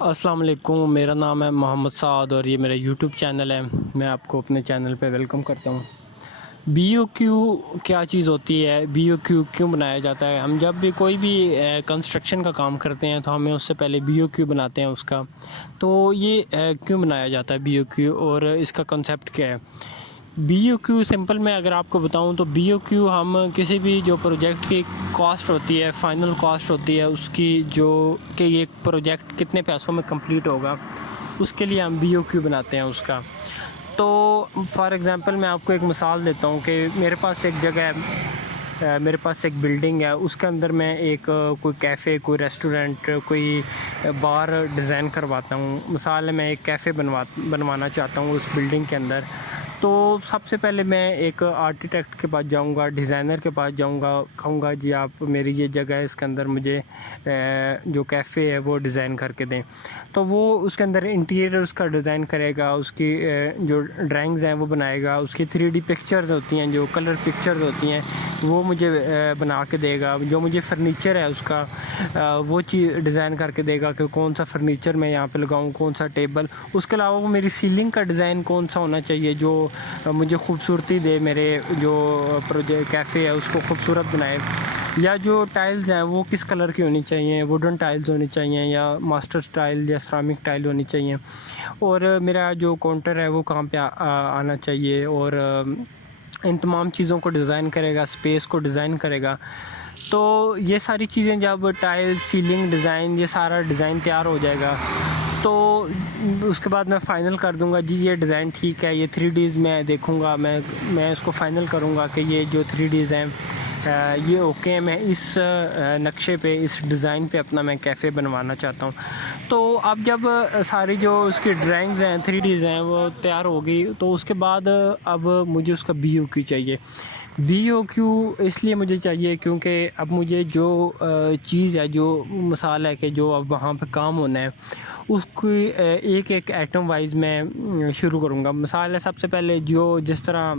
अस्सलाम वालेकुम, मेरा नाम है मोहम्मद साद और ये मेरा यूट्यूब चैनल है। मैं आपको अपने चैनल पे वेलकम करता हूँ। बीओक्यू क्या चीज़ होती है, बीओक्यू क्यों बनाया जाता है? हम जब भी कोई भी कंस्ट्रक्शन का काम करते हैं तो हमें उससे पहले बीओक्यू बनाते हैं उसका। तो ये क्यों बनाया जाता है बीओक्यू और इसका कंसेप्ट क्या है? बीओक्यू सिंपल मैं अगर आपको बताऊं तो बीओक्यू हम किसी भी जो प्रोजेक्ट की कॉस्ट होती है, फाइनल कॉस्ट होती है उसकी, जो कि ये प्रोजेक्ट कितने पैसों में कंप्लीट होगा, उसके लिए हम बीओक्यू बनाते हैं उसका। तो फॉर एग्ज़ाम्पल मैं आपको एक मिसाल देता हूँ कि मेरे पास एक जगह है, मेरे पास एक बिल्डिंग है, उसके अंदर मैं एक कोई कैफ़े, कोई रेस्टोरेंट, कोई बार डिज़ाइन करवाता हूँ। मिसाल है मैं एक कैफ़े बनवाना चाहता हूँ उस बिल्डिंग के अंदर। तो सबसे पहले मैं एक आर्किटेक्ट के पास जाऊंगा, डिज़ाइनर के पास जाऊंगा, कहूँगा जी आप मेरी ये जगह है, इसके अंदर मुझे जो कैफ़े है वो डिज़ाइन करके दें। तो वो उसके अंदर इंटीरियर उसका डिज़ाइन करेगा, उसकी जो ड्राइंग्स हैं वो बनाएगा, उसकी 3D पिक्चर्स होती हैं, जो कलर पिक्चर्स होती हैं वो मुझे बना के देगा। जो मुझे फ़र्नीचर है उसका वो चीज़ डिज़ाइन करके देगा कि कौन सा फ़र्नीचर मैं यहाँ पे लगाऊँ, कौन सा टेबल। उसके अलावा वो मेरी सीलिंग का डिज़ाइन कौन सा होना चाहिए जो मुझे खूबसूरती दे, मेरे जो प्रोजेक्ट कैफ़े है उसको खूबसूरत बनाए। या जो टाइल्स हैं वो किस कलर की होनी चाहिए, वुडन टाइल्स होनी चाहिए या मास्टर टाइल या सिरामिक टाइल होनी चाहिए। और मेरा जो काउंटर है वो कहाँ पे आना चाहिए। और इन तमाम चीज़ों को डिज़ाइन करेगा, स्पेस को डिज़ाइन करेगा। तो ये सारी चीज़ें जब टाइल, सीलिंग डिज़ाइन, ये सारा डिज़ाइन तैयार हो जाएगा तो उसके बाद मैं फ़ाइनल कर दूंगा जी ये डिज़ाइन ठीक है। ये 3Ds मैं देखूंगा, मैं इसको फ़ाइनल करूंगा कि ये जो 3Ds हैं ये ओके हैं। मैं इस नक्शे पे, इस डिज़ाइन पे अपना मैं कैफ़े बनवाना चाहता हूँ। तो अब जब सारी जो उसकी ड्राइंग्स हैं, 3Ds हैं वो तैयार हो गई तो उसके बाद अब मुझे उसका BOQ चाहिए। BOQ इसलिए मुझे चाहिए क्योंकि अब मुझे जो चीज़ है, जो मिसाल है कि जो अब वहाँ पे काम होना है उसकी एक एक आइटम वाइज मैं शुरू करूँगा। मिसाल है सबसे पहले जो जिस तरह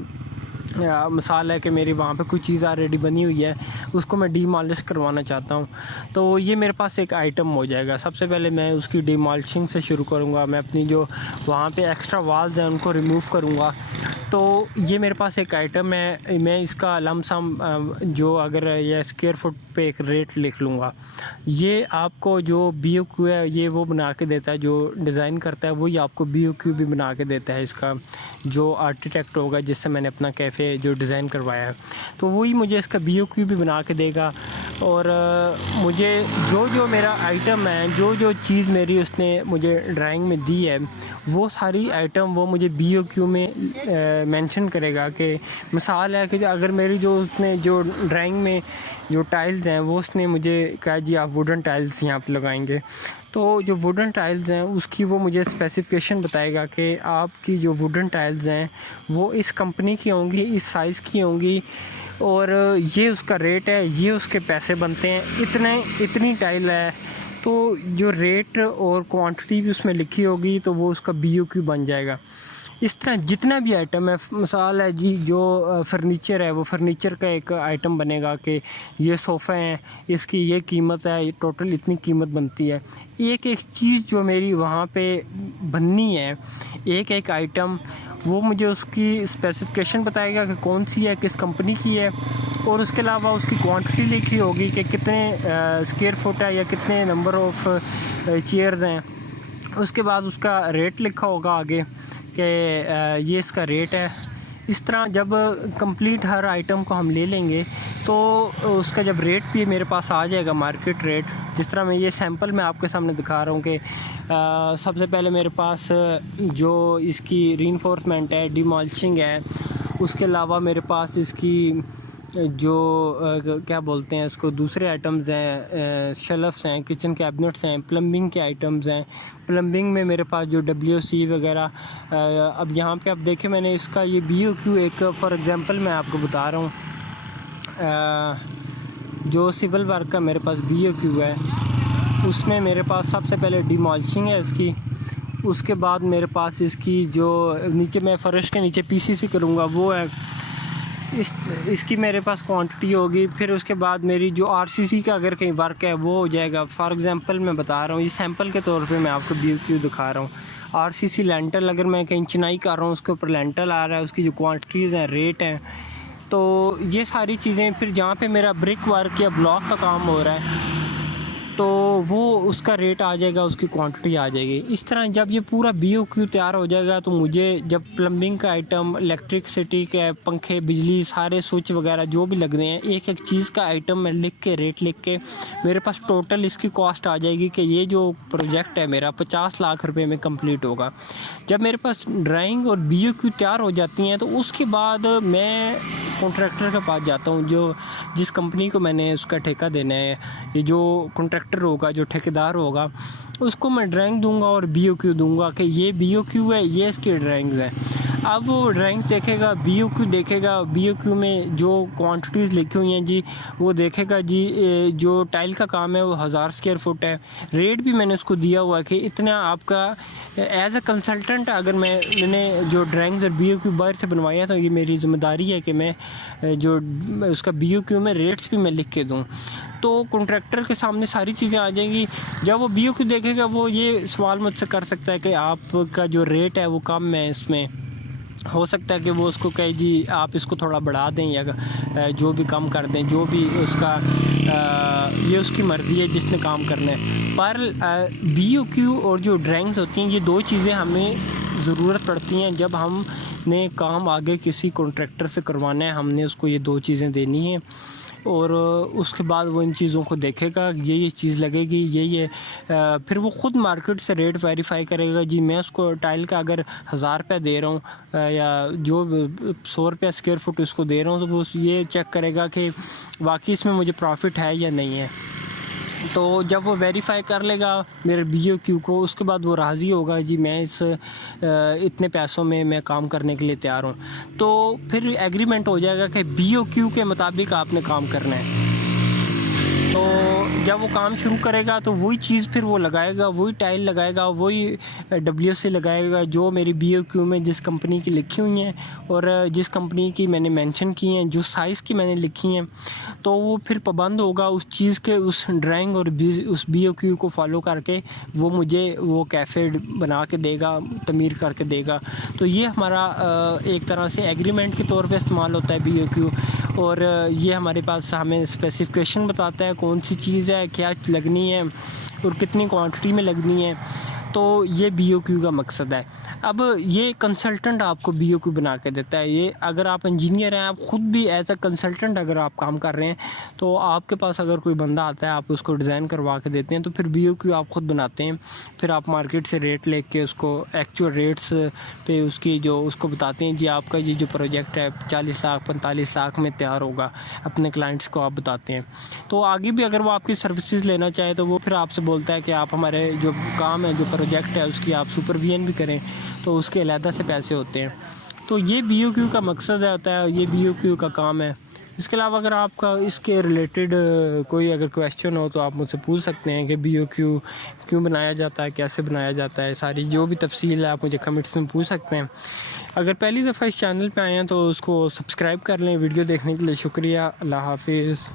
मिसाल है कि मेरी वहाँ पे कोई चीज़ ऑलरेडी बनी हुई है, उसको मैं डीमॉलिश करवाना चाहता हूँ। तो ये मेरे पास एक आइटम हो जाएगा। सबसे पहले मैं उसकी डीमॉलिशिंग से शुरू करूँगा। मैं अपनी जो वहाँ पे एक्स्ट्रा वाल्स हैं उनको रिमूव करूँगा। तो ये मेरे पास एक आइटम है। मैं इसका लमसम जो अगर ये स्क्वायर फुट पे एक रेट लिख लूँगा। ये आपको जो BOQ है ये वो बना के देता है, जो डिज़ाइन करता है वही आपको BOQ भी बना के देता है। इसका जो आर्किटेक्ट होगा जिससे मैंने अपना कैफ़े जो डिज़ाइन करवाया है तो वही मुझे इसका BOQ भी बना के देगा। और मुझे जो जो मेरा आइटम है, जो जो चीज़ मेरी उसने मुझे ड्राइंग में दी है वो सारी आइटम वो मुझे BOQ में मेंशन करेगा। कि मिसाल है कि अगर मेरी जो उसने जो ड्राइंग में जो टाइल्स हैं वो उसने मुझे कहा जी आप वुडन टाइल्स यहाँ पे लगाएंगे, तो जो वुडन टाइल्स हैं उसकी वो मुझे स्पेसिफ़िकेशन बताएगा कि आपकी जो वुडन टाइल्स हैं वो इस कंपनी की होंगी, इस साइज़ की होंगी और ये उसका रेट है, ये उसके पैसे बनते हैं, इतनी टाइल है। तो जो रेट और क्वांटिटी भी उसमें लिखी होगी तो वो उसका BOQ बन जाएगा। इस तरह जितना भी आइटम है, मिसाल है जी जो फ़र्नीचर है वो फ़र्नीचर का एक आइटम बनेगा कि ये सोफ़े हैं, इसकी ये कीमत है, ये टोटल इतनी कीमत बनती है। एक एक चीज़ जो मेरी वहाँ पे बननी है, एक एक आइटम वो मुझे उसकी स्पेसिफ़िकेशन बताएगा कि कौन सी है, किस कंपनी की है। और उसके अलावा उसकी क्वांटिटी लिखी होगी कि कितने स्क्वायर फुट है या कितने नंबर ऑफ़ चेयर्स हैं। उसके बाद उसका रेट लिखा होगा आगे कि ये इसका रेट है। इस तरह जब कंप्लीट हर आइटम को हम ले लेंगे तो उसका जब रेट भी मेरे पास आ जाएगा, मार्केट रेट, जिस तरह मैं ये सैंपल मैं आपके सामने दिखा रहा हूँ कि सबसे पहले मेरे पास जो इसकी रीइंफोर्समेंट है, डिमॉलिशिंग है, उसके अलावा मेरे पास इसकी जो क्या बोलते हैं इसको, दूसरे आइटम्स हैं, शेल्फ्स हैं, किचन कैबिनेट्स हैं, प्लम्बिंग के आइटम्स हैं। प्लम्बिंग में मेरे पास जो WC वगैरह, अब यहाँ पे आप देखें मैंने इसका ये BOQ एक फॉर एग्ज़ाम्पल मैं आपको बता रहा हूँ, जो सिविल वर्क का मेरे पास BOQ है उसमें मेरे पास सबसे पहले डिमॉलिशिंग है इसकी। उसके बाद मेरे पास इसकी जो नीचे मैं फ़र्श के नीचे PCC करूँगा वो है। इसकी मेरे पास क्वांटिटी होगी, फिर उसके बाद मेरी जो आरसीसी का अगर कहीं वर्क है वो हो जाएगा। फॉर एग्जांपल मैं बता रहा हूँ, ये सैंपल के तौर पे मैं आपको BOQ दिखा रहा हूँ। आरसीसी लेंटल अगर मैं कहीं चिनाई कर रहा हूँ, उसके ऊपर लेंटल आ रहा है, उसकी जो क्वांटिटीज़ हैं, रेट हैं, तो ये सारी चीज़ें। फिर जहाँ पे मेरा ब्रिक वर्क या ब्लॉक का काम हो रहा है तो वो उसका रेट आ जाएगा, उसकी क्वांटिटी आ जाएगी। इस तरह जब ये पूरा BOQ तैयार हो जाएगा तो मुझे जब प्लम्बिंग का आइटम, इलेक्ट्रिसिटी के पंखे, बिजली, सारे स्विच वगैरह जो भी लग रहे हैं, एक एक चीज़ का आइटम मैं लिख के, रेट लिख के, मेरे पास टोटल इसकी कॉस्ट आ जाएगी कि ये जो प्रोजेक्ट है मेरा 50 लाख रुपए में कंप्लीट होगा। जब मेरे पास ड्राइंग और BOQ तैयार हो जाती हैं तो उसके बाद मैं कॉन्ट्रैक्टर के पास जाता हूँ, जो जिस कंपनी को मैंने उसका ठेका देना है। ये जो कॉन्ट्रैक्टर होगा, जो ठेकेदार होगा, उसको मैं ड्राइंग दूंगा और BOQ दूंगा कि ये BOQ है, ये इसकी ड्राइंग्स हैं। अब वो ड्राइंग्स देखेगा, BOQ देखेगा, BOQ में जो क्वांटिटीज़ लिखी हुई हैं जी, वो देखेगा जी। जो टाइल का काम है वो 1000 स्क्वायर फुट है। रेट भी मैंने उसको दिया हुआ है कि इतना आपका एज अ कंसल्टेंट, अगर मैंने जो ड्राइंग्स और BOQ बाहर से बनवाया तो ये मेरी ज़िम्मेदारी है कि मैं जो उसका BOQ में रेट्स भी मैं लिख के दूँ। तो कॉन्ट्रैक्टर के सामने सारी चीज़ें आ जाएंगी। जब वो BOQ देखेगा वो ये सवाल मुझसे कर सकता है कि आपका जो रेट है वो कम है, इसमें हो सकता है कि वो उसको कहे जी आप इसको थोड़ा बढ़ा दें या जो भी कम कर दें, जो भी उसका ये उसकी मर्ज़ी है जिसने काम करना है। पर BOQ और जो ड्राइंग्स होती हैं, ये दो चीज़ें हमें ज़रूरत पड़ती हैं जब हमने काम आगे किसी कॉन्ट्रैक्टर से करवाना है। हमने उसको ये दो चीज़ें देनी हैं और उसके बाद वो इन चीज़ों को देखेगा, ये चीज़ लगेगी, ये फिर वो ख़ुद मार्केट से रेट वेरीफाई करेगा। जी मैं उसको टाइल का अगर 1000 रुपये दे रहा हूँ या जो 100 रुपये स्क्वायर फुट उसको दे रहा हूँ, तो वो ये चेक करेगा कि वाकई इसमें मुझे प्रॉफिट है या नहीं है। तो जब वो वेरीफाई कर लेगा मेरे BOQ को, उसके बाद वो राज़ी होगा जी मैं इस इतने पैसों में मैं काम करने के लिए तैयार हूँ। तो फिर एग्रीमेंट हो जाएगा कि BOQ के मुताबिक आपने काम करना है। तो जब वो काम शुरू करेगा तो वही चीज़ फिर वो लगाएगा, वही टाइल लगाएगा, वही WC लगाएगा जो मेरी BOQ में जिस कंपनी की लिखी हुई हैं और जिस कंपनी की मैंने मेंशन की हैं, जो साइज़ की मैंने लिखी हैं। तो वो फिर पाबंद होगा उस चीज़ के, उस ड्राइंग और उस BOQ को फॉलो करके वो मुझे वो कैफ़े बना के देगा, तमीर करके देगा। तो ये हमारा एक तरह से एग्रीमेंट के तौर पे इस्तेमाल होता है BOQ। और ये हमारे पास हमें स्पेसिफिकेशन बताता है कौन सी चीज़ है, क्या लगनी है और कितनी क्वांटिटी में लगनी है। तो ये BOQ का मकसद है। अब ये कंसल्टेंट आपको BOQ बना के देता है। ये अगर आप इंजीनियर हैं, आप ख़ुद भी एज अ कंसल्टेंट अगर आप काम कर रहे हैं, तो आपके पास अगर कोई बंदा आता है, आप उसको डिज़ाइन करवा के देते हैं, तो फिर BOQ आप ख़ुद बनाते हैं। फिर आप मार्केट से रेट लेके उसको एक्चुअल रेट्स पे उसकी जो उसको बताते हैं जी आपका ये जो प्रोजेक्ट है 40 लाख 45 लाख में तैयार होगा, अपने क्लाइंट्स को आप बताते हैं। तो आगे भी अगर वो आपकी सर्विसेज लेना चाहे तो वो फिर आपसे बोलता है कि आप हमारे जो काम है, जो प्रोजेक्ट है, उसकी आप सुपरविजन भी करें, तो उसके अलहदा से पैसे होते हैं। तो ये BOQ का मकसद होता है, ये BOQ का काम है। इसके अलावा अगर आपका इसके रिलेटेड कोई अगर क्वेश्चन हो तो आप मुझसे पूछ सकते हैं कि BOQ क्यों बनाया जाता है, कैसे बनाया जाता है, सारी जो भी तफसील है आप मुझे कमेंट्स में पूछ सकते हैं। अगर पहली दफ़ा इस चैनल पे आए हैं तो उसको सब्सक्राइब कर लें। वीडियो देखने के लिए शुक्रिया। अल्लाह हाफिज़।